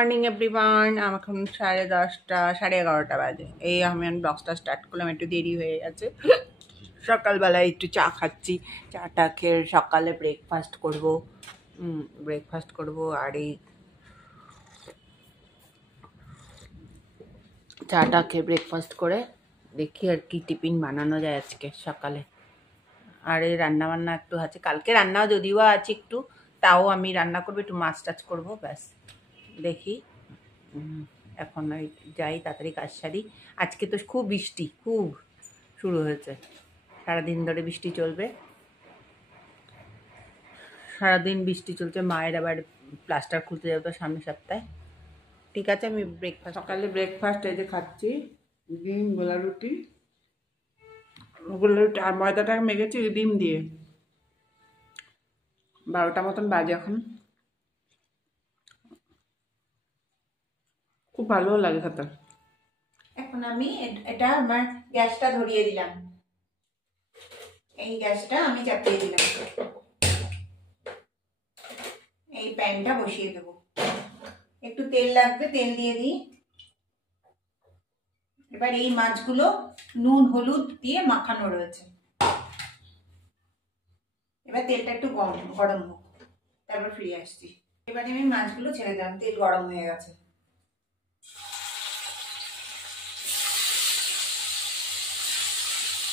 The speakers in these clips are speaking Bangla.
মর্নিং এভরিওয়ান, এখন 10:30 11:30 বাজে। এই আমি ব্লগটা স্টার্ট করলাম, একটু দেরি হয়ে গেছে। সকালবেলায় একটু চা খাচ্ছি। চাটা খেয়ে সকালে ব্রেকফাস্ট করব। আর এই চাটা খেয়ে ব্রেকফাস্ট করে দেখি আর কি টিফিন বানানো যায় আজকে সকালে। আর এই রান্নাবান্না একটু আছে, কালকে রান্না যদিও আছে একটু, তাও আমি রান্না করবো, একটু মাছ টাছ করবো, ব্যাস। দেখি এখন যাই, তাড়াতাড়ি কাজ সারি। আজকে তো খুব বৃষ্টি, খুব শুরু হয়েছে, সারাদিন ধরে বৃষ্টি চলবে, সারাদিন বৃষ্টি চলছে। মায়ের আবার প্লাস্টার খুলতে যাবে তো সামনের সপ্তাহে। ঠিক আছে, আমি সকালে ব্রেকফাস্ট এই যে খাচ্ছি, ডিম গোলা রুটি আর ময়দাটা মেখেছি ডিম দিয়ে। 12টা মতন বাজে এখন, খুব ভালো লাগে খেতে। এখন আমি এটা আমার গ্যাসটা ধরিয়ে দিলাম, এই গ্যাসটা আমি চাপিয়ে দিলাম, এই প্যানটা বসিয়ে দেবো। একটু তেল লাগবে, তেল দিয়ে দিই। এবার এই মাছগুলো নুন হলুদ দিয়ে মাখানো রয়েছে। এবার তেলটা একটু গরম হোক, তারপর ফিরে আসছি। এবারে আমি মাছগুলো ছেড়ে দিলাম, তেল গরম হয়ে গেছে।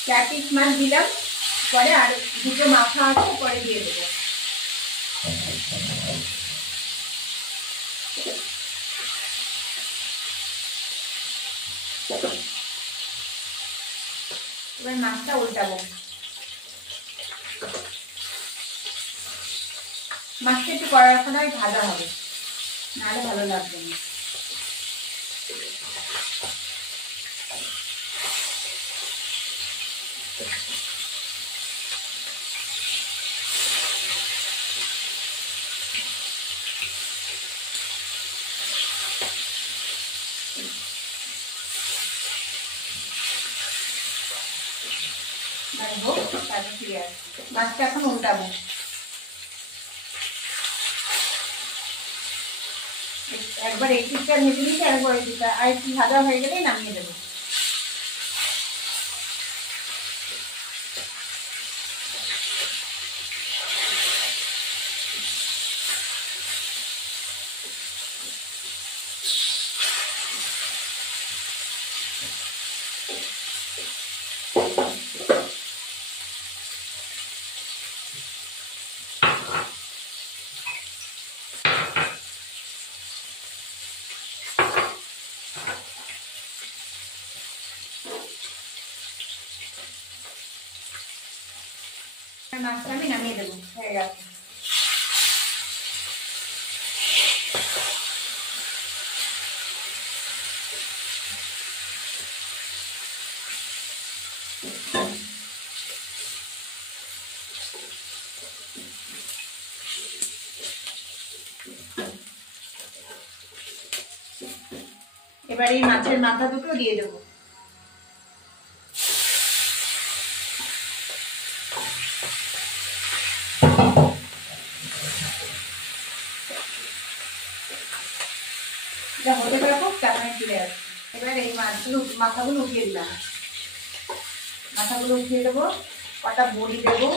4 পিস মাছ দিলাম, পরে আর দুটো মাথা আছে, পরে দিয়ে দেবো। এবার মাছটা উল্টাবো। মাছটা একটু কড়ার খোলায় ভাজা হবে, নাহলে ভালো লাগবে না। মাছটা এখন উল্টাবো। একবার এই পিঠটা ভেজে নিতে, একবার এই পিঠটা, আর একটু ভাজা হয়ে গেলেই নামিয়ে দেবো। মাছটা আমি নামিয়ে দেবো, হয়ে গেছে। এবার এই মাছের মাথা দুটো দিয়ে দেবো। হতে থাকুক, তারপরে ফিরে আসবো। এবার এই মাথাগুলো উঠিয়ে দিলাম, মাথাগুলো উঠিয়ে দেবো, কটা বড়ি দেবো।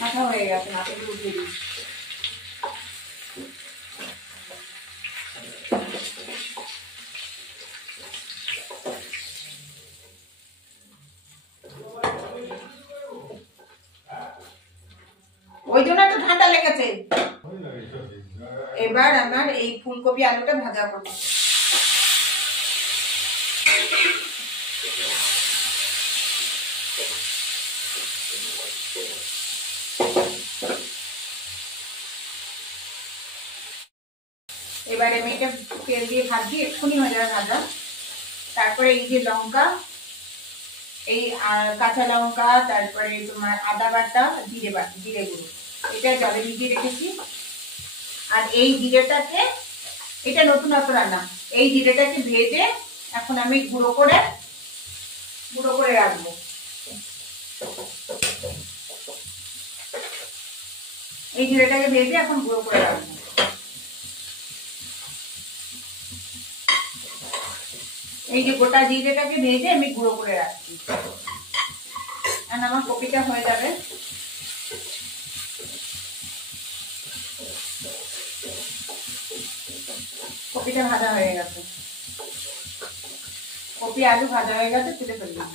মাথা হয়ে গেছে, মাথাগুলো উঠিয়ে দিই। ওই জন্য তো ঠান্ডা লেগেছে। এবার আমার এই ফুলকপি আলুটা ভাজা করব। এবার আমি এটা তেল দিয়ে ভাজি, এক্ষুনি হয়ে যাবে ভাজা। তারপরে এই যে লঙ্কা, এই কাঁচা লঙ্কা, তারপরে তোমার আদা বাটা, জিরে গুঁড়ো, এটা জলে ভিজিয়ে রেখেছি। আর এই জিরেটাকে, এটা নতুনত্ব রান্না, এই জিরেটাকে ভেজে এখন আমি গুঁড়ো করে করে রাখবো। এই জিরেটাকে ভেজে এখন গুঁড়ো করে রাখবো। এই যে গোটা জিরেটাকে ভেজে আমি গুঁড়ো করে রাখছি। আর আমার কপিটা হয়ে যাবে। কপিটা ভাজা হয়ে গেছে, কপি আলু ভাজা হয়ে গেছে, তুলে ফেললাম।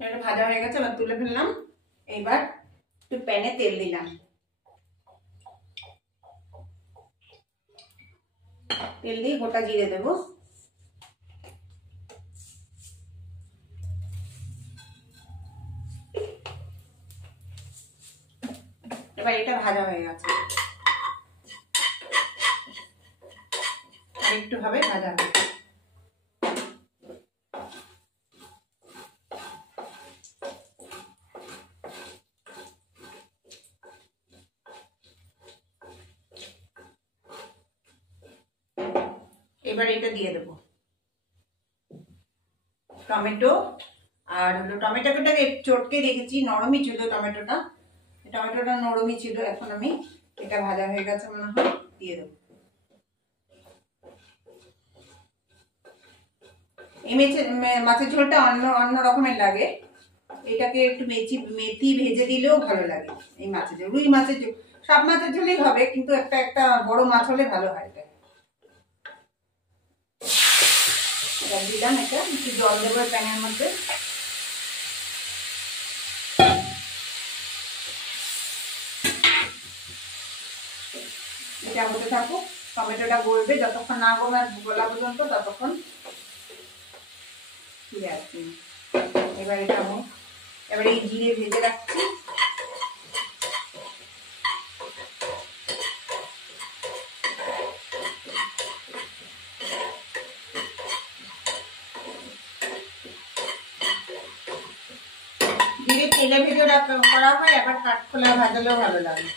এটা ভাজা হয়ে গেছে, এবার তুলে ফেললাম। এবার একটু প্যানে তেল দিলাম, তেল দিয়ে গোটা জিরে দেবো। এবার এটা ভাজা হয়ে গেছে, আর একটু ভাবে ভাজা হবে। এবার এটা দিয়ে দেবো টমেটো। আর হলো টমেটোটাকে চটকে রেখেছি, নরমই ছিল টমেটোটা, টমেটোটা নরমই ছিল। এখন আমি এটা ভাজা হয়ে গেছে মনে হয়, দিয়ে দেবো। এই মাছের ঝোলটা অন্য রকমের লাগে, এটাকে একটু মেথি ভেজে দিলেও ভালো লাগে। এই মাছের ঝোল, রুই মাছের ঝোল, সব মাছের ঝোলই হবে, কিন্তু একটা বড় মাছ হলে ভালো হয়। এটা দিলাম, এটা একটু জল দেবো প্যানের মধ্যে। এটা হতে থাকুক, টমেটোটা গলবে, যতক্ষণ না গলা পর্যন্ত ততক্ষণ ফিরে আসছি। এবার এটা এবার এই জিরে ভেজে রাখছি, জিরে তেলে ভেজে করা হয়, আবার কাঠখোলা ভাজলেও ভালো লাগে।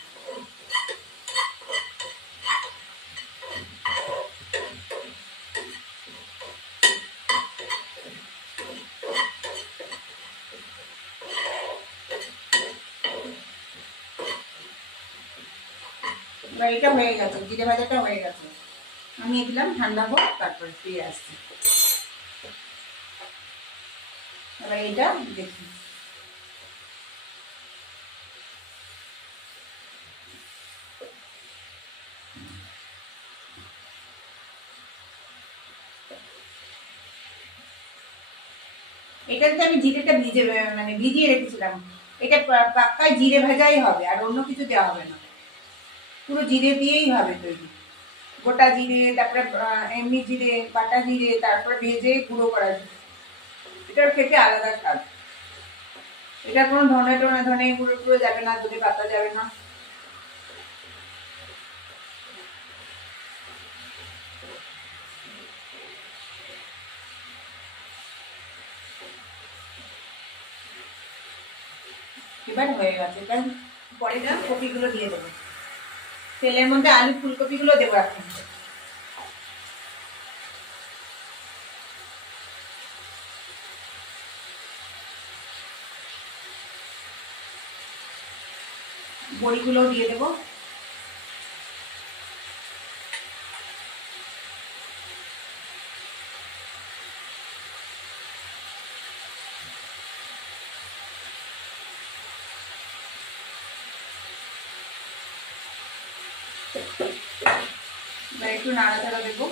এবার এটা হয়ে গেছে, জিরে ভাজাটা হয়ে গেছে, আমি দিলাম, ঠান্ডা হোক, তারপরে ফিরে আসছি। এবার এটা দেখি, এটাতে আমি জিরেটা ভিজিয়ে রেখেছিলাম। এটা পাক্কায় জিরে ভাজাই হবে, আর অন্য কিছু দেওয়া হবে না, পুরো জিরে দিয়েই হবে তৈরি। গোটা জিরে, তারপরে এমনি জিরে, বাটা জিরে, তারপরে ভেজে গুঁড়ো করা জিরে, এটার খেতে আলাদা স্বাদ। এটা কোনো ধনে গুঁড়ো যাবে না, ধনে পাতা যাবে না। এবার হয়ে গেছে, এবার পরে না কপিগুলো দিয়ে দেবো তেলের মধ্যে, আলু ফুলকপিগুলো দেবো এখন। বড়িগুলো দিয়ে দেবো, একটু নাড়াচাড়া দেবো।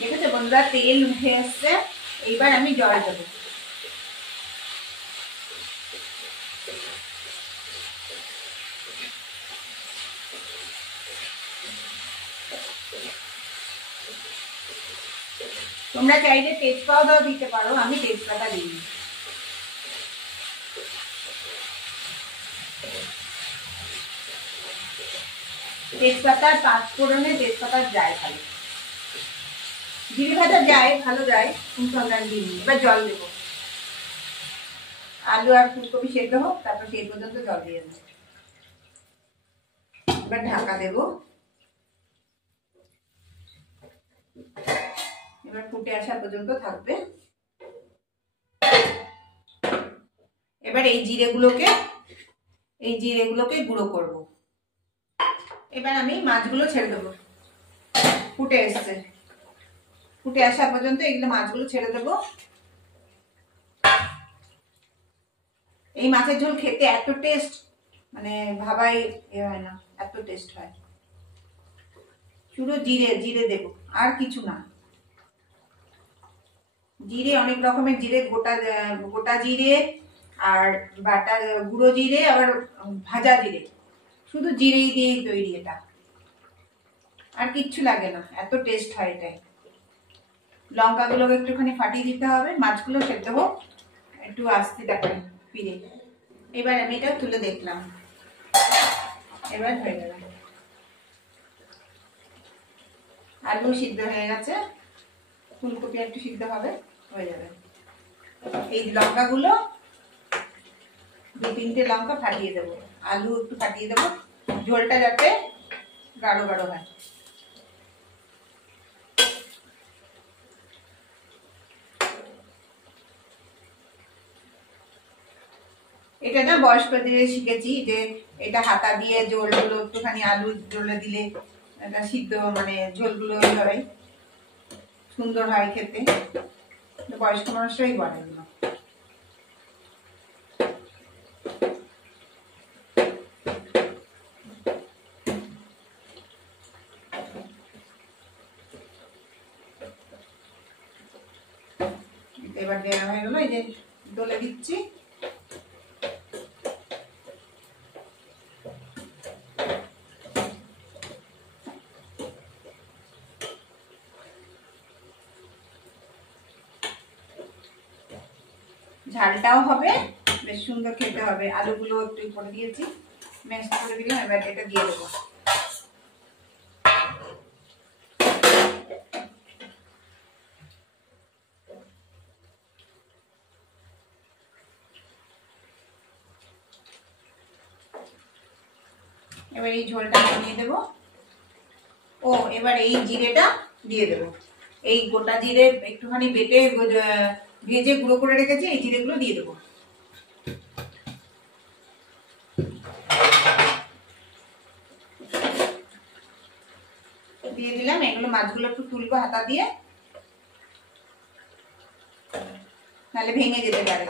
দেখেছো বন্ধুরা, তেল উঠে আসছে, এইবার আমি জল দেবো। তোমরা চাইলে তেজপাতাও দিতে পারো, আমি তেজপাতা দিই। তেজপাতার পাঁচ ফোড়নে তেজপাতা যায় ভালো, জিরে ভাজা যায় ভালো যায়, কিন্তু আমরা দিই। এবার জল দেবো, আলু আর ফুলকপি সেদ্ধ হোক, তারপর সেই পর্যন্ত জল দিয়ে দেবো। এবার ঢাকা দেবো, এবার ফুটে আসা পর্যন্ত থাকবে। এবার এই জিরেগুলোকে গুঁড়ো করব। এবার আমি মাছগুলো ছেড়ে দেবো, ফুটে এসছে, ফুটে আসা পর্যন্ত এগুলো মাছগুলো ছেড়ে দেবো। এই মাছের ঝোল খেতে এত টেস্ট, মানে ভাবাই এ হয় না, এত টেস্ট হয়। শুধু জিরে দেবো, আর কিছু না। জিরে অনেক রকমের জিরে, গোটা জিরে আর বাটা গুঁড়ো জিরে, আবার ভাজা জিরে, শুধু জিরেই দিয়েই তৈরি এটা, আর কিচ্ছু লাগে না, এত টেস্ট হয় এটাই। লঙ্কাগুলোকে একটুখানি ফাটিয়ে দিতে হবে, মাছগুলো সেদ্ধ হোক, একটু আস্তে দেখেন ফিরে। এবার আমি এটা তুলে দেখলাম, এবার হয়ে গেল। আলু সিদ্ধ হয়ে গেছে, ফুলকপি একটু সিদ্ধ হবে, হয়ে যাবে। এই লঙ্কাগুলো 2-3টে লঙ্কা ফাটিয়ে দেবো, আলু একটু ফাটিয়ে দেবো, ঝোলটা যাতে গাঢ় গাঢ় হয়। এটা না বয়স্কদের শিখেছি যে এটা হাতা দিয়ে ঝোলগুলো একটুখানি আলু ঝোলে দিলে এটা সিদ্ধ, মানে ঝোলগুলো হয়, সুন্দর হয় খেতে। বয়স্ক মানুষরাই বলে এগুলো। এবার দেওয়া হয়ে গেল, এই যে দলে দিচ্ছি। ঝালটাও হবে, বেশ সুন্দর খেতে হবে। আলুগুলো একটু করে দিয়েছি, ম্যাশ করে দিলাম। এবার এটা দিয়ে দেবো। এবার এই ঝোলটা নামিয়ে দেবো। ও এবার এই জিরেটা দিয়ে দেবো, এই গোটা জিরে একটুখানি বেটে ভেজে গুঁড়ো করে রেখেছি, এই জিরেগুলো দিয়ে দেবো। দিয়ে দিলাম। এগুলো মাছগুলো একটু তুলবো হাতা দিয়ে, নাহলে ভেঙে যেতে পারে।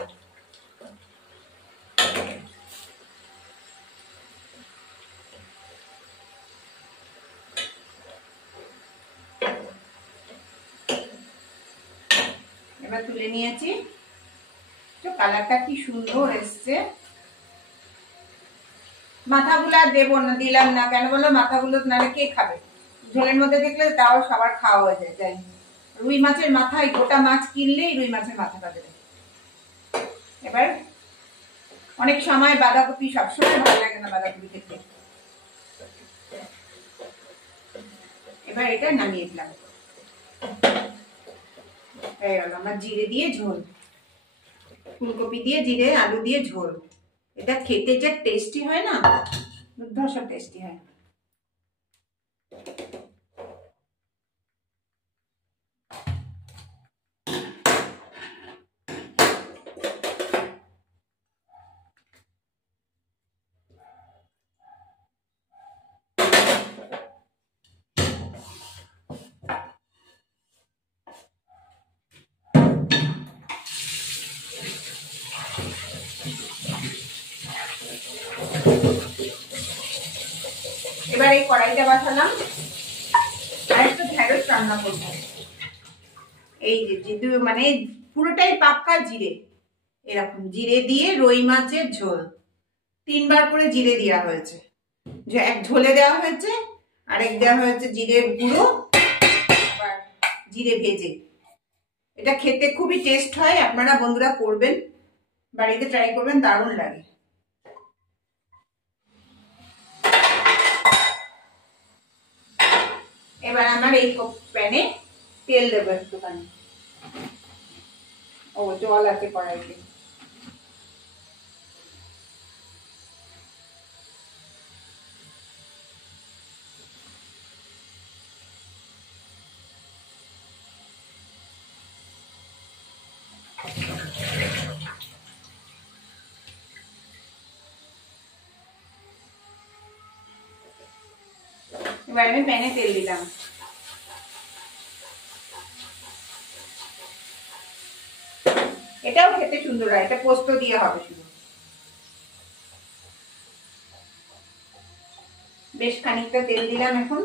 এবার তুলে নিয়েছি, তো কালারটা কি সুন্দর এসছে। মাথাগুলো আর দেবো না, দিলাম না কেন বলো, মাথাগুলো নাহলে কে খাবে, ঝোলের মধ্যে দেখলে তাও সবার খাওয়া হয়ে যায়। যাই, রুই মাছের মাথায়, গোটা মাছ কিনলেই রুই মাছের মাথাটা দেবে। এবার অনেক সময় বাঁধাকপি, সবসময় ভালো লাগে না বাঁধাকপি খেতে। এবার এটা নামিয়ে দিলাম, হয়ে গেল আমার জিরে দিয়ে ঝোল, ফুলকপি দিয়ে জিরে আলু দিয়ে ঝোল। এটা খেতে যে টেস্টি হয় না, দুর্ধর্ষ টেস্টি হয়। এবার এই কড়াইটা বসালাম, আর একটু ঢেঁড়স রান্না করবো। এই যে মানে পুরোটাই পাক্কা জিরে, এরকম জিরে দিয়ে রুই মাছের ঝোল। 3বার করে জিরে দেওয়া হয়েছে, যে এক ঝোলে দেওয়া হয়েছে, আরেক দেওয়া হয়েছে জিরে গুঁড়ো, আবার জিরে ভেজে। এটা খেতে খুবই টেস্ট হয়, আপনারা বন্ধুরা করবেন, বাড়িতে ট্রাই করবেন, দারুণ লাগে। এবার আমার এই প্যানে তেল দেবো একটুখানি। ও জল আছে কড়াইতে। এবার আমি প্যানে তেল দিলাম। এটাও খেতে সুন্দর হয়, এটা পোস্ত দিয়ে হবে শুধু। বেশ খানিকটা তেল দিলাম এখন।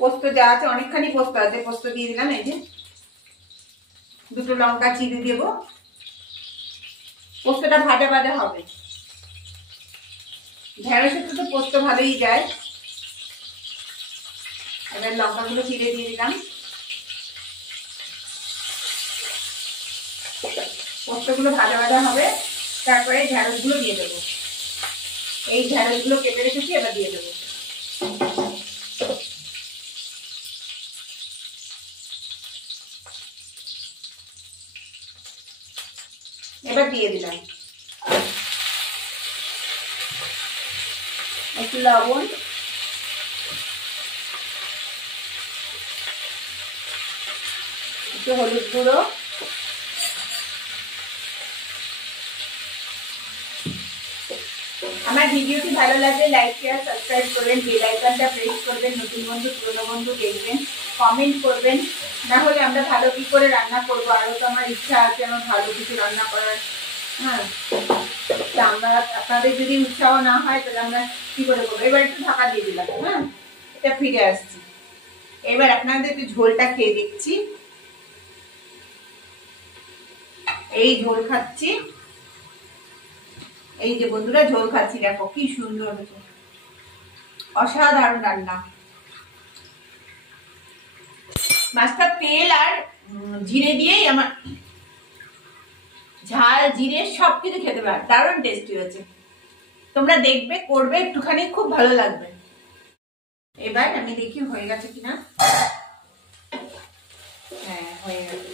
পোস্ত যা আছে, অনেকখানি পোস্ত আছে, পোস্ত দিয়ে দিলাম। এই যে 2টো লঙ্কা চিড়ে দেবো। পোস্তটা ভাজা ভাজা হবে, ঢেঁড়সের তো পোস্ত ভালোই যায়। এবার লঙ্কাগুলো চিড়ে দিয়ে দিলাম। পোস্তগুলো ভাজা ভাজা হবে, তারপরে ঢেঁড়সগুলো দিয়ে দেবো। এই ঢেঁড়সগুলো কেটে রেখেছি, এবার দিয়ে দেবো। এবার দিয়ে দিলাম একটু লবণ, একটু হলুদ গুঁড়ো, আমার ভিডিওটি ভালো লাগলে লাইক শেয়ার সাবস্ক্রাইব করবেন, বেল আইকনটা প্রেস করবেন, নতুন বন্ধু পুরনো বন্ধু দেখবেন, কমেন্ট করবেন। না হলে আমরা ভালো কি করে রান্না করবো, আরো তো আমার ইচ্ছা আছে আমার ভালো কিছু রান্না করার। হ্যাঁ, তা আমরা, আপনাদের যদি উৎসাহ না হয় তাহলে আমরা কি করে করবো। এবার একটু ঢাকা দিয়ে দিলাম। হ্যাঁ, এটা ফিরে আসছি। এবার আপনাদের একটু ঝোলটা খেয়ে দেখছি। এই ঝোল খাচ্ছি, এই যে বন্ধুরা ঝোল খাচ্ছি, দেখো কি সুন্দর হয়েছে, অসাধারণ রান্না। মাছটা তেল আর জিরে দিয়েই আমার, ঝাল জিরে সবকিছু খেতে পারে, দারুণ টেস্টি হয়েছে। তোমরা দেখবে, করবে, একটুখানি খুব ভালো লাগবে। এবার আমি দেখি হয়ে গেছে কিনা। হ্যাঁ, হয়ে গেছে।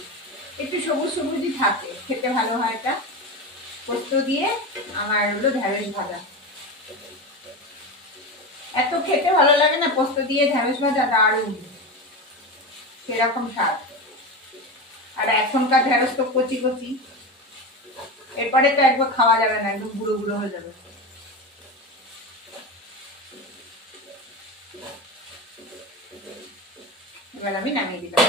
একটু সবুজ সবুজই থাকে, খেতে ভালো হয় এটা। পোস্ত দিয়ে আমার হলো ঢেঁড়স ভাজা, এত খেতে ভালো লাগে না পোস্ত দিয়ে ঢেঁড়স ভাজা, দারুণ, সেরকম স্বাদ। আর এখনকার ঢেঁড়স তো কচি কচি, এরপরে তো একবার খাওয়া যাবে না, একদম বুড়ো বুড়ো হয়ে যাবে। এবার আমি নামিয়ে দিলাম।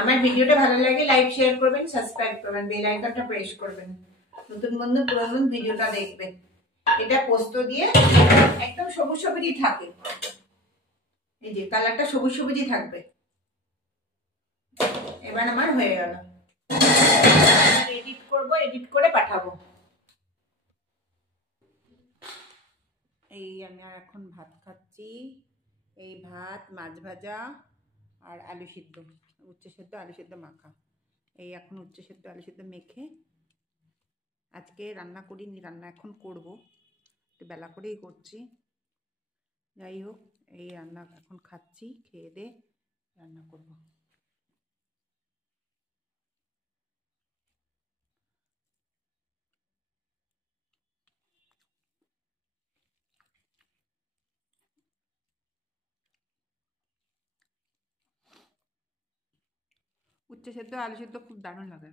আমার ভিডিওটা ভালো লাগে লাইক শেয়ার করবেন, সাবস্ক্রাইব করবেন, বেল আইকনটা প্রেস করবেন, নতুন বন্ধু পুরাতন ভিডিওটা দেখবেন। এটা পোস্ত দিয়ে একদম সবুজ সবুজই থাকে, এই যে কালারটা সবুজ সবুজই থাকবে। এবার আমার হয়ে গেল, এডিট করব, এডিট করে পাঠাবো। এই আমি আর এখন ভাত খাচ্ছি, এই ভাত, মাছ ভাজা আর আলু সিদ্ধ, উচ্ছে সেদ্ধ আলু সিদ্ধ মাখা। এই এখন উচ্ছে সেদ্ধ আলু সিদ্ধ মেখে, আজকে রান্না করিনি, রান্না এখন করব, একটু বেলা করেই করছি। যাই হোক, এই রান্না এখন খাচ্ছি, খেয়ে দিয়ে রান্না করব। উচ্ছে সেদ্ধ আলু সেদ্ধ খুব দারুণ লাগে।